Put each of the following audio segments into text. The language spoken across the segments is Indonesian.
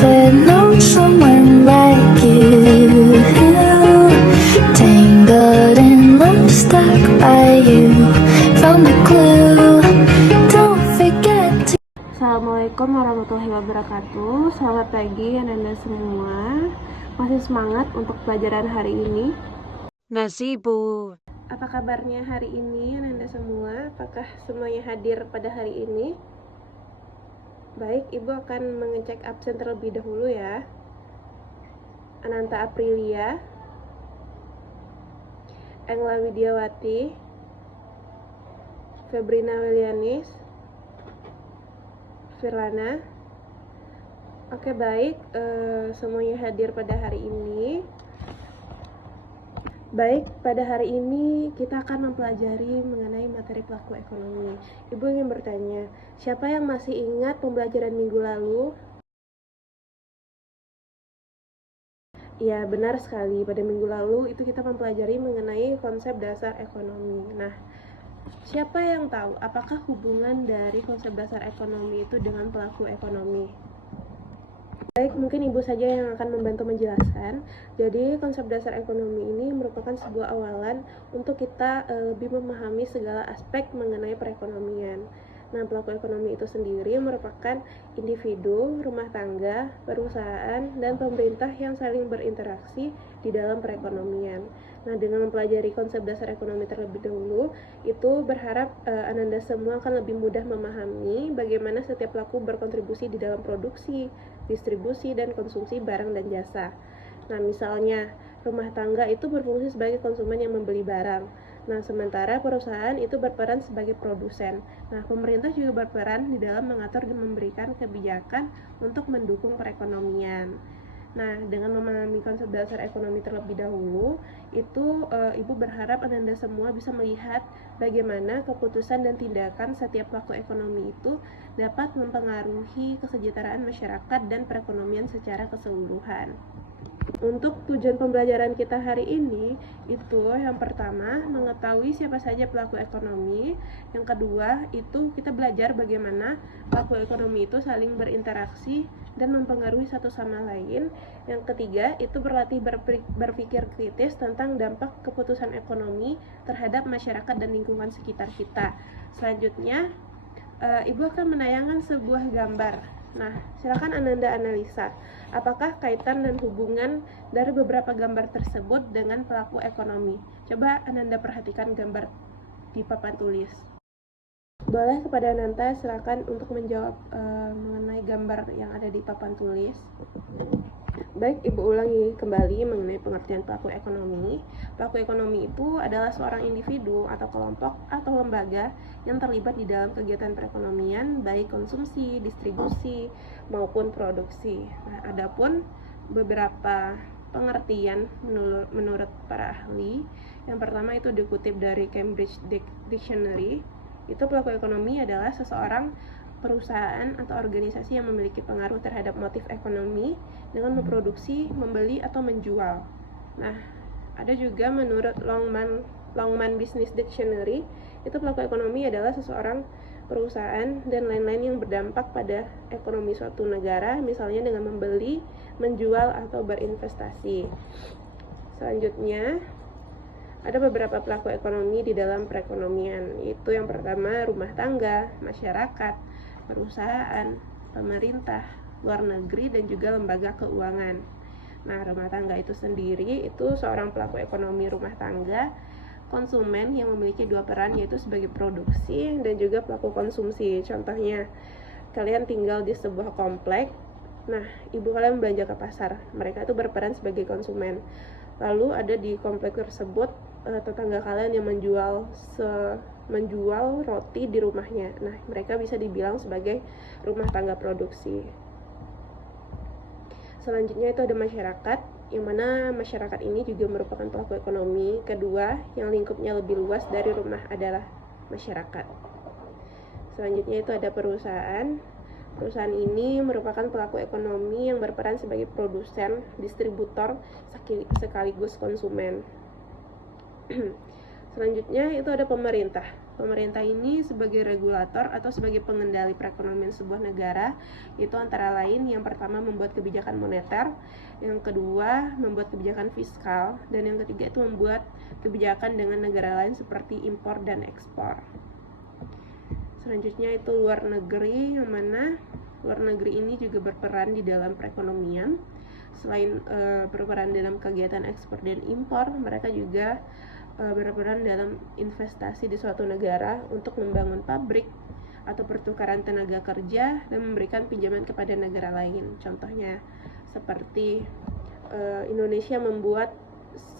never known someone like you. Tangled in love, stuck by you. Found a clue. Don't forget to. Assalamualaikum warahmatullahi wabarakatuh. Selamat pagi Anda semua. Masih semangat untuk pelajaran hari ini? Masih, Bu. Apa kabarnya hari ini Anda semua? Apakah semuanya hadir pada hari ini? Baik, Ibu akan mengecek absen terlebih dahulu ya. Ananta Aprilia, Engla Widiawati, Febrina Wilianis, Firlana. Oke, baik, semuanya hadir pada hari ini. Baik, pada hari ini kita akan mempelajari mengenai materi pelaku ekonomi. Ibu ingin bertanya, siapa yang masih ingat pembelajaran minggu lalu? Ya, benar sekali. Pada minggu lalu itu kita mempelajari mengenai konsep dasar ekonomi. Nah, siapa yang tahu apakah hubungan dari konsep dasar ekonomi itu dengan pelaku ekonomi? Baik, mungkin Ibu saja yang akan membantu menjelaskan. Jadi, konsep dasar ekonomi ini merupakan sebuah awalan untuk kita lebih memahami segala aspek mengenai perekonomian. Nah, pelaku ekonomi itu sendiri merupakan individu, rumah tangga, perusahaan, dan pemerintah yang saling berinteraksi di dalam perekonomian. Nah, dengan mempelajari konsep dasar ekonomi terlebih dahulu, itu berharap Ananda semua akan lebih mudah memahami bagaimana setiap pelaku berkontribusi di dalam produksi, distribusi, dan konsumsi barang dan jasa. Nah, misalnya, rumah tangga itu berfungsi sebagai konsumen yang membeli barang. Nah, sementara perusahaan itu berperan sebagai produsen. Nah, pemerintah juga berperan di dalam mengatur dan memberikan kebijakan untuk mendukung perekonomian. Nah, dengan memahami konsep dasar ekonomi terlebih dahulu, itu Ibu berharap Anda semua bisa melihat bagaimana keputusan dan tindakan setiap pelaku ekonomi itu dapat mempengaruhi kesejahteraan masyarakat dan perekonomian secara keseluruhan. Untuk tujuan pembelajaran kita hari ini, itu yang pertama, mengetahui siapa saja pelaku ekonomi. Yang kedua, itu kita belajar bagaimana pelaku ekonomi itu saling berinteraksi dan mempengaruhi satu sama lain. Yang ketiga, itu berlatih berpikir kritis tentang dampak keputusan ekonomi terhadap masyarakat dan lingkungan sekitar kita. Selanjutnya, Ibu akan menayangkan sebuah gambar. Nah, silakan Ananda analisa, apakah kaitan dan hubungan dari beberapa gambar tersebut dengan pelaku ekonomi. Coba Ananda perhatikan gambar di papan tulis. Boleh kepada Ananda, silakan untuk menjawab mengenai gambar yang ada di papan tulis. Baik, Ibu ulangi kembali mengenai pengertian pelaku ekonomi. Pelaku ekonomi itu adalah seorang individu atau kelompok atau lembaga yang terlibat di dalam kegiatan perekonomian, baik konsumsi, distribusi, maupun produksi. Nah, adapun beberapa pengertian menurut para ahli. Yang pertama itu dikutip dari Cambridge Dictionary. Itu pelaku ekonomi adalah seseorang, perusahaan atau organisasi yang memiliki pengaruh terhadap motif ekonomi dengan memproduksi, membeli, atau menjual. Nah, ada juga menurut Longman Business Dictionary, itu pelaku ekonomi adalah seseorang, perusahaan, dan lain-lain yang berdampak pada ekonomi suatu negara, misalnya dengan membeli, menjual, atau berinvestasi. Selanjutnya, ada beberapa pelaku ekonomi di dalam perekonomian. Itu yang pertama, rumah tangga, masyarakat, perusahaan, pemerintah, luar negeri, dan juga lembaga keuangan. Nah, rumah tangga itu sendiri itu seorang pelaku ekonomi rumah tangga, konsumen yang memiliki dua peran, yaitu sebagai produksi dan juga pelaku konsumsi. Contohnya, kalian tinggal di sebuah komplek, nah, ibu kalian belanja ke pasar, mereka itu berperan sebagai konsumen. Lalu ada di komplek tersebut tetangga kalian yang menjual roti di rumahnya. Nah, mereka bisa dibilang sebagai rumah tangga produksi. Selanjutnya itu ada masyarakat, yang mana masyarakat ini juga merupakan pelaku ekonomi. Kedua, yang lingkupnya lebih luas dari rumah adalah masyarakat. Selanjutnya itu ada perusahaan. Perusahaan ini merupakan pelaku ekonomi yang berperan sebagai produsen, distributor, sekaligus konsumen. Selanjutnya itu ada pemerintah. Pemerintah ini sebagai regulator atau sebagai pengendali perekonomian sebuah negara, itu antara lain yang pertama membuat kebijakan moneter, yang kedua membuat kebijakan fiskal, dan yang ketiga itu membuat kebijakan dengan negara lain seperti impor dan ekspor. Selanjutnya itu luar negeri, yang mana luar negeri ini juga berperan di dalam perekonomian. Selain berperan dalam kegiatan ekspor dan impor, mereka juga berperan dalam investasi di suatu negara untuk membangun pabrik atau pertukaran tenaga kerja dan memberikan pinjaman kepada negara lain. Contohnya seperti Indonesia membuat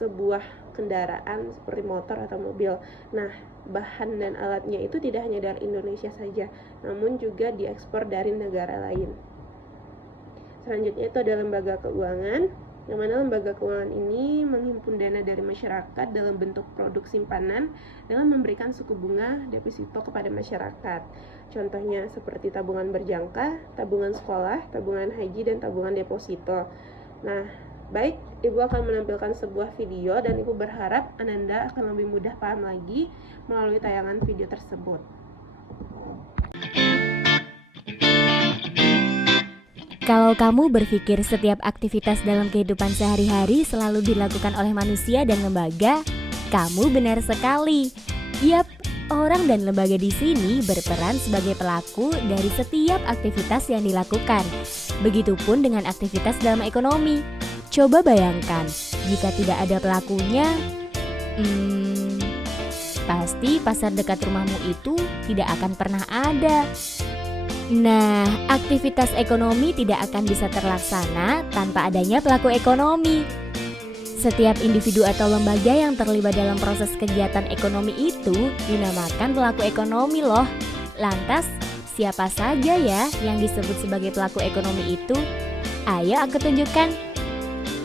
sebuah kendaraan seperti motor atau mobil. Nah, bahan dan alatnya itu tidak hanya dari Indonesia saja, namun juga diekspor dari negara lain. Selanjutnya itu ada lembaga keuangan, yang mana lembaga keuangan ini menghimpun dana dari masyarakat dalam bentuk produk simpanan dengan memberikan suku bunga deposito kepada masyarakat. Contohnya seperti tabungan berjangka, tabungan sekolah, tabungan haji, dan tabungan deposito. Nah, baik, Ibu akan menampilkan sebuah video dan Ibu berharap Ananda akan lebih mudah paham lagi melalui tayangan video tersebut. Kalau kamu berpikir setiap aktivitas dalam kehidupan sehari-hari selalu dilakukan oleh manusia dan lembaga, kamu benar sekali. Yap, orang dan lembaga di sini berperan sebagai pelaku dari setiap aktivitas yang dilakukan. Begitupun dengan aktivitas dalam ekonomi. Coba bayangkan, jika tidak ada pelakunya, pasti pasar dekat rumahmu itu tidak akan pernah ada. Nah, aktivitas ekonomi tidak akan bisa terlaksana tanpa adanya pelaku ekonomi. Setiap individu atau lembaga yang terlibat dalam proses kegiatan ekonomi itu dinamakan pelaku ekonomi loh. Lantas, siapa saja ya yang disebut sebagai pelaku ekonomi itu? Ayo aku tunjukkan.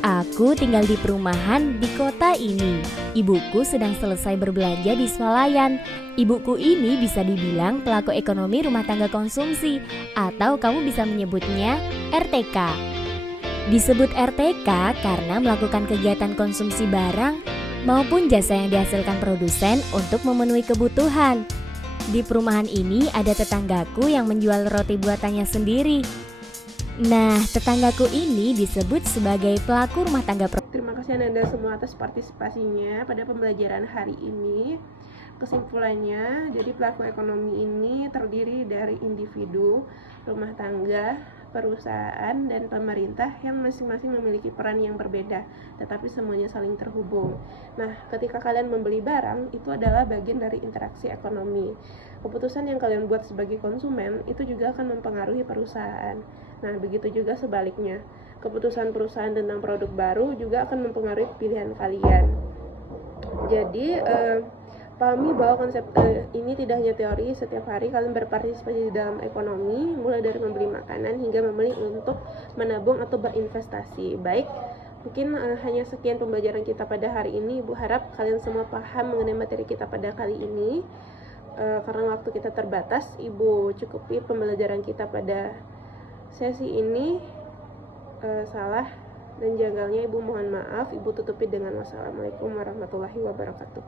Aku tinggal di perumahan di kota ini. Ibuku sedang selesai berbelanja di swalayan. Ibuku ini bisa dibilang pelaku ekonomi rumah tangga konsumsi, atau kamu bisa menyebutnya RTK. Disebut RTK karena melakukan kegiatan konsumsi barang maupun jasa yang dihasilkan produsen untuk memenuhi kebutuhan. Di perumahan ini ada tetanggaku yang menjual roti buatannya sendiri. Nah, tetanggaku ini disebut sebagai pelaku rumah tangga. Terima kasih Ananda semua atas partisipasinya pada pembelajaran hari ini. Kesimpulannya, jadi pelaku ekonomi ini terdiri dari individu, rumah tangga, perusahaan, dan pemerintah yang masing-masing memiliki peran yang berbeda, tetapi semuanya saling terhubung. Nah, ketika kalian membeli barang, itu adalah bagian dari interaksi ekonomi. Keputusan yang kalian buat sebagai konsumen itu juga akan mempengaruhi perusahaan. Nah, begitu juga sebaliknya. Keputusan perusahaan tentang produk baru juga akan mempengaruhi pilihan kalian. Jadi, pahami bahwa konsep ini tidak hanya teori. Setiap hari kalian berpartisipasi di dalam ekonomi, mulai dari membeli makanan hingga memilih untuk menabung atau berinvestasi. Baik, mungkin hanya sekian pembelajaran kita pada hari ini. Ibu harap kalian semua paham mengenai materi kita pada kali ini. Karena waktu kita terbatas, Ibu cukupi pembelajaran kita pada sesi ini. Salah dan janggalnya Ibu mohon maaf. Ibu tutupi dengan wassalamualaikum warahmatullahi wabarakatuh.